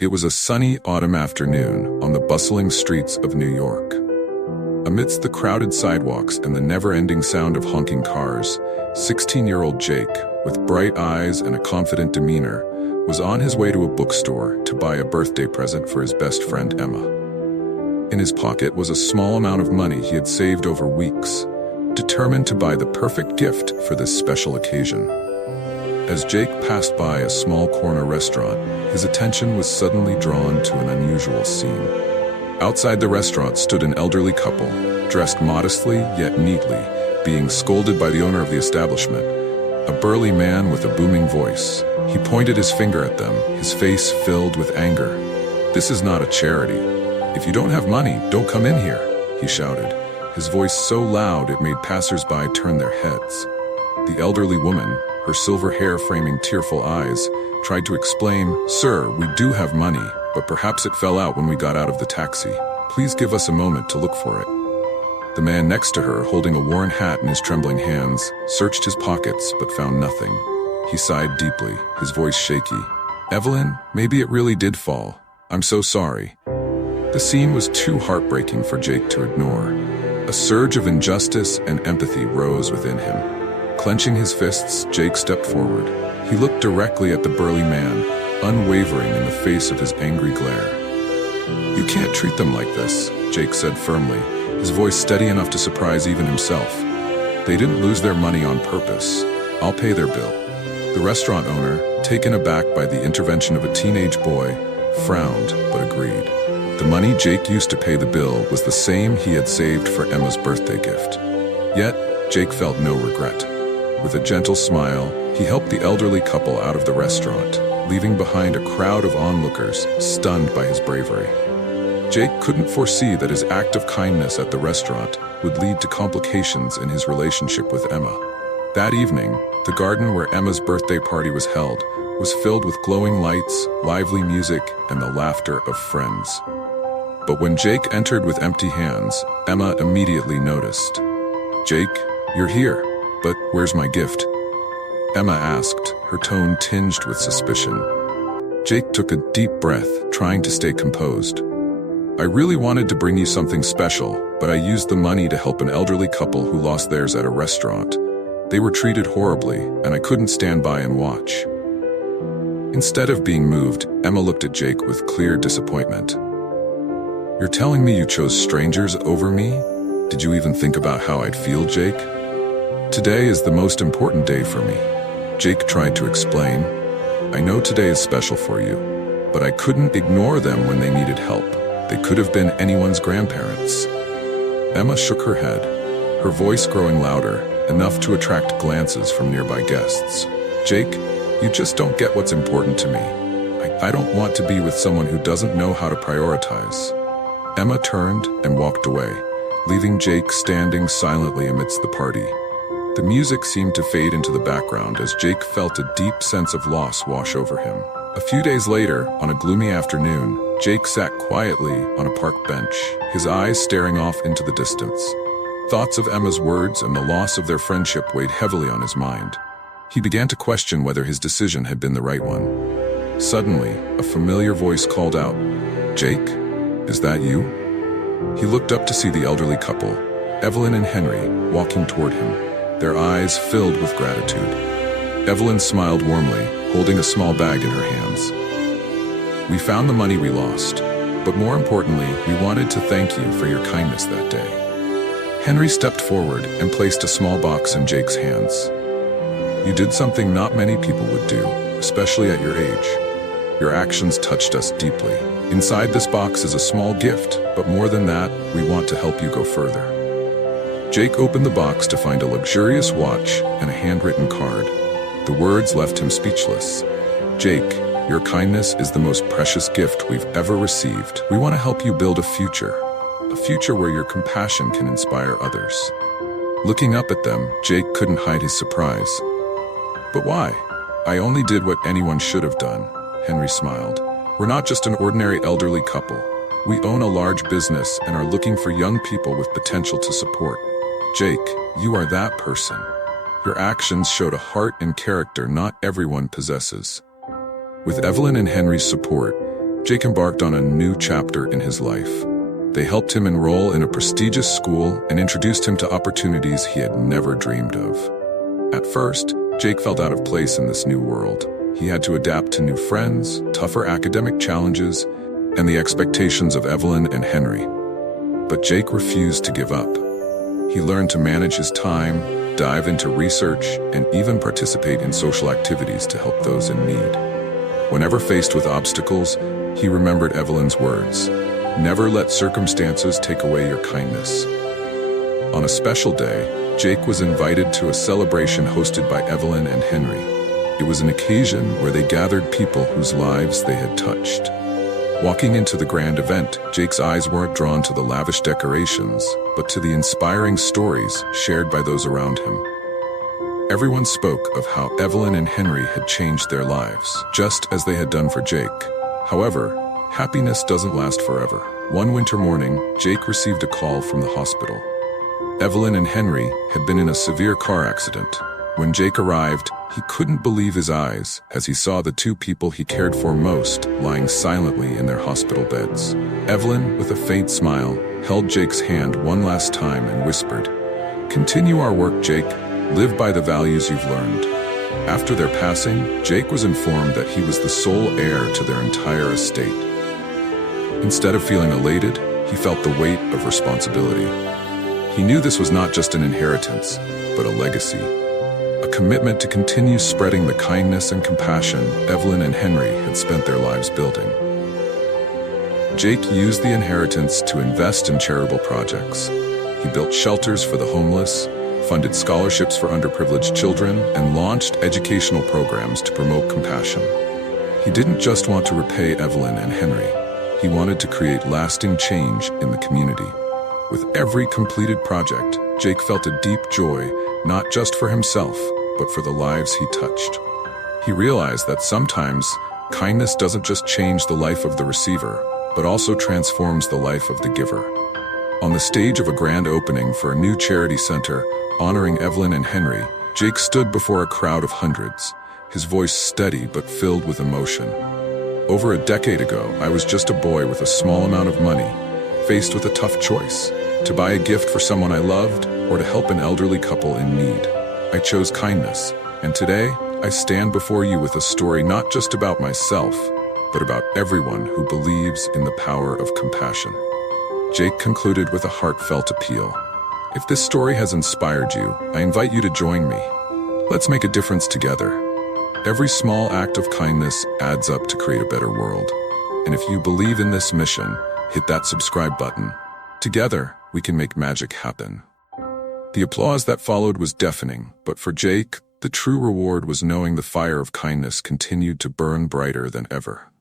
It was a sunny autumn afternoon on the bustling streets of New York. Amidst the crowded sidewalks and the never-ending sound of honking cars, 16-year-old Jake, with bright eyes and a confident demeanor, was on his way to a bookstore to buy a birthday present for his best friend Emma. In his pocket was a small amount of money he had saved over weeks, determined to buy the perfect gift for this special occasion. As Jake passed by a small corner restaurant, his attention was suddenly drawn to an unusual scene. Outside the restaurant stood an elderly couple, dressed modestly yet neatly, being scolded by the owner of the establishment, a burly man with a booming voice. He pointed his finger at them, his face filled with anger. "This is not a charity. If you don't have money, don't come in here," he shouted, his voice so loud it made passers-by turn their heads. The elderly woman, her silver hair framing tearful eyes, tried to explain, "Sir, we do have money, but perhaps it fell out when we got out of the taxi. Please give us a moment to look for it." The man next to her, holding a worn hat in his trembling hands, searched his pockets but found nothing. He sighed deeply, his voice shaky. "Evelyn, maybe it really did fall. I'm so sorry." The scene was too heartbreaking for Jake to ignore. A surge of injustice and empathy rose within him. Clenching his fists, Jake stepped forward. He looked directly at the burly man, unwavering in the face of his angry glare. "You can't treat them like this," Jake said firmly, his voice steady enough to surprise even himself. "They didn't lose their money on purpose. I'll pay their bill." The restaurant owner, taken aback by the intervention of a teenage boy, frowned but agreed. The money Jake used to pay the bill was the same he had saved for Emma's birthday gift. Yet, Jake felt no regret. With a gentle smile, he helped the elderly couple out of the restaurant, leaving behind a crowd of onlookers, stunned by his bravery. Jake couldn't foresee that his act of kindness at the restaurant would lead to complications in his relationship with Emma. That evening, the garden where Emma's birthday party was held was filled with glowing lights, lively music, and the laughter of friends. But when Jake entered with empty hands, Emma immediately noticed. "Jake, you're here, but where's my gift?" Emma asked, her tone tinged with suspicion. Jake took a deep breath, trying to stay composed. "I really wanted to bring you something special, but I used the money to help an elderly couple who lost theirs at a restaurant. They were treated horribly, and I couldn't stand by and watch." Instead of being moved, Emma looked at Jake with clear disappointment. "You're telling me you chose strangers over me? Did you even think about how I'd feel, Jake?" "Today is the most important day for me," Jake tried to explain. "I know today is special for you, but I couldn't ignore them when they needed help. They could have been anyone's grandparents." Emma shook her head, her voice growing louder, enough to attract glances from nearby guests. "Jake, you just don't get what's important to me. I don't want to be with someone who doesn't know how to prioritize." Emma turned and walked away, leaving Jake standing silently amidst the party. The music seemed to fade into the background as Jake felt a deep sense of loss wash over him. A few days later, on a gloomy afternoon, Jake sat quietly on a park bench, his eyes staring off into the distance. Thoughts of Emma's words and the loss of their friendship weighed heavily on his mind. He began to question whether his decision had been the right one. Suddenly, a familiar voice called out, "Jake, is that you?" He looked up to see the elderly couple, Evelyn and Henry, walking toward him, their eyes filled with gratitude. Evelyn smiled warmly, holding a small bag in her hands. "We found the money we lost, but more importantly, we wanted to thank you for your kindness that day." Henry stepped forward and placed a small box in Jake's hands. "You did something not many people would do, especially at your age. Your actions touched us deeply. Inside this box is a small gift, but more than that, we want to help you go further." Jake opened the box to find a luxurious watch and a handwritten card. The words left him speechless. "Jake, your kindness is the most precious gift we've ever received. We want to help you build a future where your compassion can inspire others." Looking up at them, Jake couldn't hide his surprise. "But why? I only did what anyone should have done," Henry smiled. "We're not just an ordinary elderly couple. We own a large business and are looking for young people with potential to support. Jake, you are that person. Your actions showed a heart and character not everyone possesses." With Evelyn and Henry's support, Jake embarked on a new chapter in his life. They helped him enroll in a prestigious school and introduced him to opportunities he had never dreamed of. At first, Jake felt out of place in this new world. He had to adapt to new friends, tougher academic challenges, and the expectations of Evelyn and Henry. But Jake refused to give up. He learned to manage his time, dive into research, and even participate in social activities to help those in need. Whenever faced with obstacles, he remembered Evelyn's words, "Never let circumstances take away your kindness." On a special day, Jake was invited to a celebration hosted by Evelyn and Henry. It was an occasion where they gathered people whose lives they had touched. Walking into the grand event, Jake's eyes weren't drawn to the lavish decorations, but to the inspiring stories shared by those around him. Everyone spoke of how Evelyn and Henry had changed their lives, just as they had done for Jake. However, happiness doesn't last forever. One winter morning, Jake received a call from the hospital. Evelyn and Henry had been in a severe car accident. When Jake arrived, he couldn't believe his eyes as he saw the two people he cared for most lying silently in their hospital beds. Evelyn, with a faint smile, held Jake's hand one last time and whispered, "Continue our work, Jake. Live by the values you've learned." After their passing, Jake was informed that he was the sole heir to their entire estate. Instead of feeling elated, he felt the weight of responsibility. He knew this was not just an inheritance, but a legacy. A commitment to continue spreading the kindness and compassion Evelyn and Henry had spent their lives building. Jake used the inheritance to invest in charitable projects. He built shelters for the homeless, funded scholarships for underprivileged children, and launched educational programs to promote compassion. He didn't just want to repay Evelyn and Henry. He wanted to create lasting change in the community. With every completed project, Jake felt a deep joy, not just for himself, but for the lives he touched. He realized that sometimes kindness doesn't just change the life of the receiver, but also transforms the life of the giver. On the stage of a grand opening for a new charity center honoring Evelyn and Henry, Jake stood before a crowd of hundreds, his voice steady but filled with emotion. "Over a decade ago, I was just a boy with a small amount of money, faced with a tough choice, to buy a gift for someone I loved or to help an elderly couple in need. I chose kindness, and today I stand before you with a story not just about myself, but about everyone who believes in the power of compassion." Jake concluded with a heartfelt appeal. If this story has inspired you, I invite you to join me. Let's make a difference together. Every small act of kindness adds up to create a better world. And if you believe in this mission, hit that subscribe button. Together, we can make magic happen. The applause that followed was deafening, but for Jake, the true reward was knowing the fire of kindness continued to burn brighter than ever.